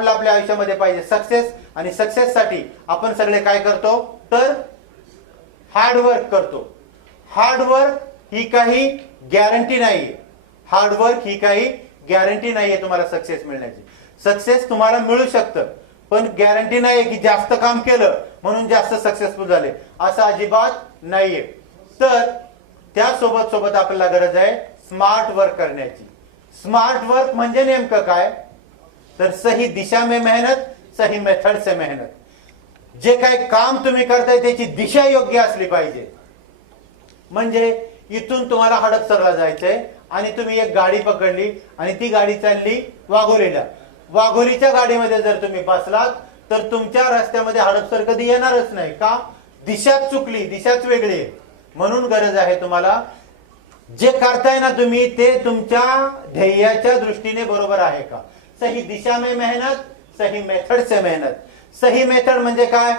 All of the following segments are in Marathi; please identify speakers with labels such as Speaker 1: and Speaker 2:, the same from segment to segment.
Speaker 1: आपल्या आपल्या आयुष्यामध्ये पाहिजे. सक्सेस आणि सक्सेससाठी आपण सगळे काय करतो? तर हार्डवर्क करतो. हार्डवर्क ही काही गॅरंटी नाहीये. हार्डवर्क ही काही गॅरंटी नाहीये तुम्हाला सक्सेस मिळण्याची. सक्सेस तुम्हाला मिळू शकतं पण गॅरंटी नाहीये की जास्त काम केलं म्हणून जास्त सक्सेसफुल झाले. असं अजिबात नाहीये. तर त्यासोबत सोबत आपल्याला गरज आहे स्मार्ट वर्क करण्याची. स्मार्ट वर्क म्हणजे नेमकं काय? तर सही दिशा में मेहनत सही मेथड से मेहनत. जे काही काम तुम्ही करताय त्याची दिशा योग्य असली पाहिजे. म्हणजे इथून तुम्हाला हडपसरला जायचंय आणि तुम्ही एक गाडी पकडली आणि ती गाडी चालली वाघोलीला. वाघोलीच्या गाडीमध्ये जर तुम्ही बसलात तर तुमच्या रस्त्यामध्ये हडपसर कधी येणारच नाही. का? दिशाच चुकली दिशाच वेगळी म्हणून गरज आहे तुम्हाला जे करताय ना तुम्ही ते तुमच्या ध्येयाच्या दृष्टीने बरोबर आहे का? सही दिशा में मेहनत सही मेथड से मेहनत। सही मेथड म्हणजे काय?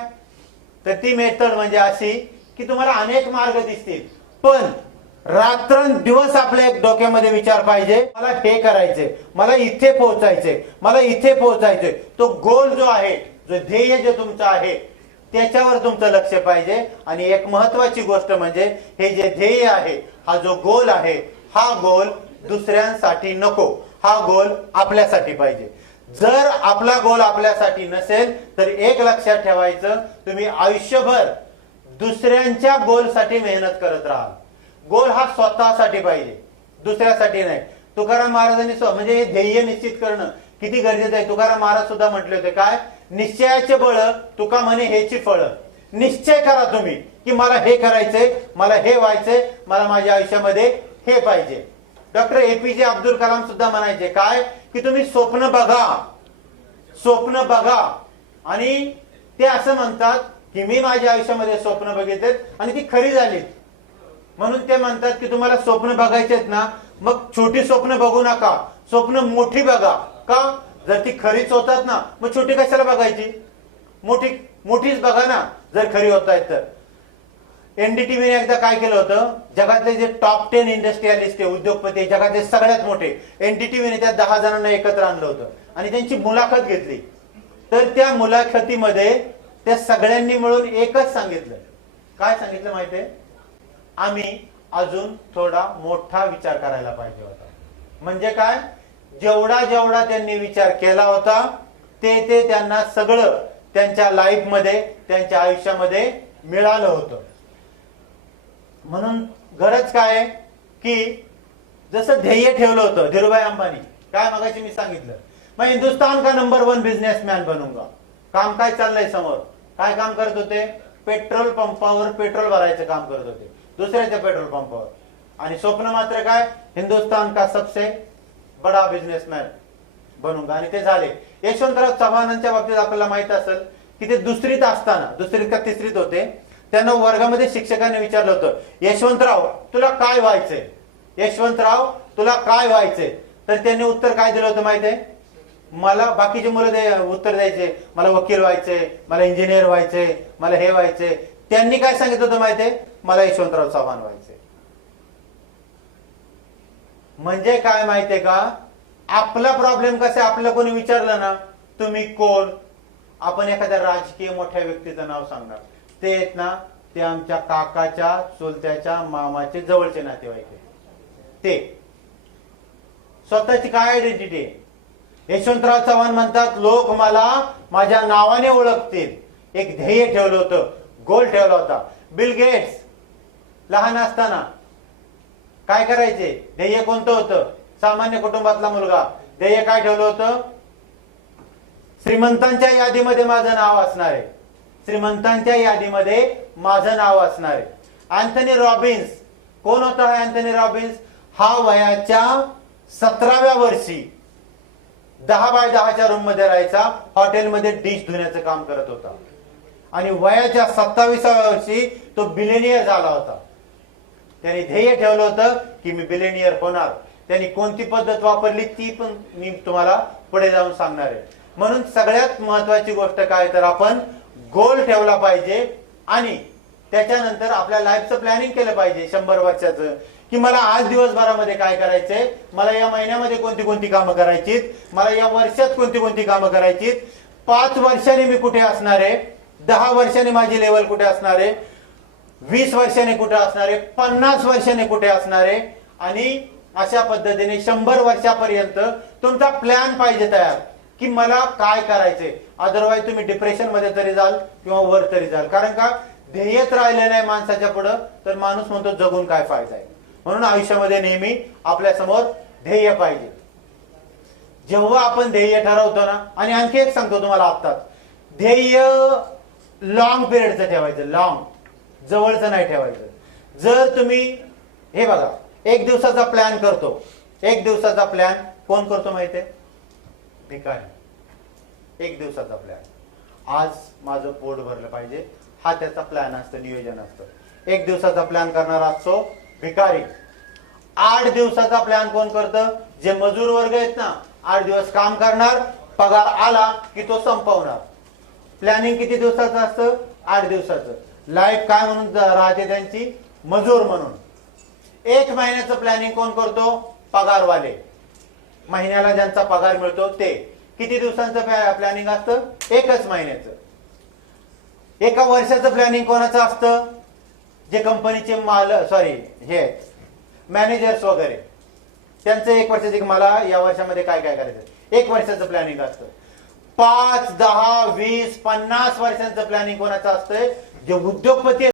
Speaker 1: तर ती मेथड म्हणजे अशी की तुम्हाला अनेक मार्ग दिसतील पण रात्रंदिवस आपल्या एक डोक्यामध्ये विचार पाहिजे मला हे करायचे मला इथे पोहोचायचे मला इथे पोहोचायचे तो गोल जो आहे जो ध्येय जे तुमचं आहे त्याच्यावर तुमचं लक्ष पाहिजे. आणि एक महत्वाची गोष्ट म्हणजे हे जे ध्येय आहे हा जो गोल आहे हा गोल दुसऱ्यांसाठी नको. हा गोल आपल्यासाठी पाहिजे. जर आपला गोल आपल्यासाठी नसेल तर एक लक्षात ठेवायचं तुम्ही आयुष्यभर दुसऱ्यांच्या गोलसाठी मेहनत करत राहाल. गोल हा स्वतःसाठी पाहिजे दुसऱ्यासाठी नाही. तुकाराम महाराजांनी स्व- म्हणजे हे ध्येय निश्चित करणं किती गरजेचं आहे. तुकाराम महाराज सुद्धा म्हटले होते काय? निश्चयाचे बळ तुका म्हणे हेची फळ. निश्चय करा तुम्ही की मला हे करायचंय मला हे व्हायचंय मला माझ्या आयुष्यामध्ये हे पाहिजे. डॉक्टर एपीजे अब्दुल कलाम सुद्धा म्हणायचे काय? की तुम्ही स्वप्न बघा. स्वप्न बघा. आणि ते असं म्हणतात की मी माझ्या आयुष्यामध्ये स्वप्न बघितलेत आणि ती खरी झाली म्हणून ते म्हणतात की तुम्हाला स्वप्न बघायचे आहेत ना मग छोटी स्वप्न बघू नका. स्वप्न मोठी बघा. का? जर ती खरीच होतात ना मग छोटी कशाला बघायची? मोठी मोठीच बघा ना जर खरी होत आहेत तर. एनडीटीव्हीने एकदा काय केलं होतं? जगातले जे टॉप टेन इंडस्ट्रियलिस्ट आहे उद्योगपती जगातले सगळ्यात मोठे एनडीटीव्हीने त्या दहा जणांना एकत्र आणलं होतं. आणि त्यांची मुलाखत घेतली. तर त्या मुलाखतीमध्ये त्या सगळ्यांनी मिळून एकच सांगितलं. काय सांगितलं माहितीये आम्ही अजून थोडा मोठा विचार करायला पाहिजे होता. म्हणजे काय? जेवढा जेवढा त्यांनी विचार केला होता ते ते त्यांना सगळं त्यांच्या लाईफमध्ये त्यांच्या आयुष्यामध्ये मिळालं होतं. म्हणून गरज काय आहे? की जसं ध्येय ठेवलं होतं धीरुभाई अंबानी काय मगाशी मी सांगितलं? मग हिंदुस्तान का नंबर वन बिझनेसमॅन बनूंगा काम काय चाललंय समोर? काय काम करत होते? पेट्रोल पंपावर पेट्रोल भरायचं काम करत होते. दुसऱ्याच्या पेट्रोल पंपावर. आणि स्वप्न मात्र काय? हिंदुस्तान का सबसे बडा बिझनेसमॅन बनूंगा आणि ते झाले. यशवंतराव चव्हाणांच्या बाबतीत आपल्याला माहीत असेल की ते दुसरीत असताना दुसरीत का तिसरीत होते? त्यांना वर्गामध्ये शिक्षकांनी विचारलं होतं यशवंतराव तुला काय व्हायचंय? यशवंतराव तुला काय व्हायचंय? तर त्यांनी उत्तर काय दिलं होतं माहितीये? मला बाकीचे मुलं दे उत्तर द्यायचे. मला वकील व्हायचंय मला इंजिनियर व्हायचंय मला हे व्हायचंय त्यांनी काय सांगितलं होतं माहितीये? मला यशवंतराव चव्हाण व्हायचंय. म्हणजे काय माहितीये का? आपला प्रॉब्लेम कसा आपल्याला कोणी विचारलं ना तुम्ही कोण? आपण एखाद्या राजकीय मोठ्या व्यक्तीचं नाव सांगणार. ते आहेत ना ते आमच्या काकाच्या चुलत्याच्या मामाचे जवळचे नातेवाईक आहेत. ते. स्वतःची काय आयडेंटिटी आहे? यशवंतराव चव्हाण म्हणतात लोक मला माझ्या नावाने ओळखतील. एक ध्येय ठेवलं होतं गोल ठेवला होता. बिल गेट्स लहान असताना काय करायचे? ध्येय कोणतं होतं? सामान्य कुटुंबातला मुलगा. ध्येय काय ठेवलं होतं? श्रीमंतांच्या यादीमध्ये माझं नाव असणार आहे. श्रीमंतांच्या यादीमध्ये माझं नाव असणार आहे. अँथनी रॉबिन्स कोण होता हा अँथनी रॉबिन्स हा वयाच्या सतराव्या वर्षी दहा बाय दहाच्या रूममध्ये राहायचा. हॉटेलमध्ये डिश धुण्याचं काम करत होता. आणि वयाच्या सत्तावीसाव्या वर्षी तो बिलेनियर झाला होता. त्यांनी ध्येय ठेवलं होतं की मी बिलेनियर होणार. त्यांनी कोणती पद्धत वापरली ती पण मी तुम्हाला पुढे जाऊन सांगणार आहे. म्हणून सगळ्यात महत्वाची गोष्ट काय तर आपण गोल ठेवला पाहिजे आणि त्याच्यानंतर आपल्या लाईफचं प्लॅनिंग केलं पाहिजे शंभर वर्षाचं. की मला आज दिवसभरामध्ये काय करायचंय? मला या महिन्यामध्ये कोणती कोणती कामं करायचीत मला या वर्षात कोणती कोणती कामं करायचीत पाच वर्षांनी मी कुठे असणार आहे? दहा वर्षांनी माझी लेवल कुठे असणार आहे? वीस वर्षाने कुठे असणार आहे? पन्नास वर्षाने कुठे असणार आहे? आणि अशा पद्धतीने शंभर वर्षापर्यंत तुमचा प्लॅन पाहिजे तयार. की मला काय करायचंय? अदरवाईज तुम्ही डिप्रेशनमध्ये तरी जाल किंवा वर तरी जाल. कारण का? ध्येयच राहिलं नाही माणसाच्या पुढं तर माणूस म्हणतो जगून काय फायदा आहे? म्हणून आयुष्यामध्ये नेहमी आपल्यासमोर ध्येय पाहिजे. जेव्हा आपण ध्येय ठरवतो ना आणि आणखी एक सांगतो तुम्हाला आत्ताच. ध्येय लॉंग पिरियडचं ठेवायचं लॉंग जवळचं नाही ठेवायचं. जर तुम्ही हे बघा एक दिवसाचा प्लॅन करतो. एक दिवसाचा प्लॅन कोण करतो माहितीये? भिकारी एक दिवसाचा प्लॅन आज माझं पोट भरलं पाहिजे. हा त्याचा प्लॅन असतं नियोजन असतं. एक दिवसाचा प्लॅन करणारा असतो भिकारी. आठ दिवसाचा प्लॅन कोण करतं? जे मजूर वर्ग आहेत ना आठ दिवस काम करणार पगार आला की तो संपवणार. प्लॅनिंग किती दिवसाचं असतं? आठ दिवसाचं. लाईफ काय म्हणून राहते त्यांची? मजूर म्हणून. एक महिन्याचं प्लॅनिंग कोण करतो? पगारवाले. महिन्याला ज्यांचा पगार मिळतो ते. किती दिवसांचं प्लॅनिंग असतं? एकच महिन्याचं. एका वर्षाचं प्लॅनिंग कोणाचं असतं? जे कंपनीचे माल सॉरी हे मॅनेजर्स वगैरे. त्यांचं एक वर्षाचं मला या वर्षामध्ये काय काय करायचं? एक वर्षाचं प्लॅनिंग असतं. पाच दहा वीस पन्नास वर्षांचं प्लॅनिंग कोणाचं असतंय? जे उद्योगपती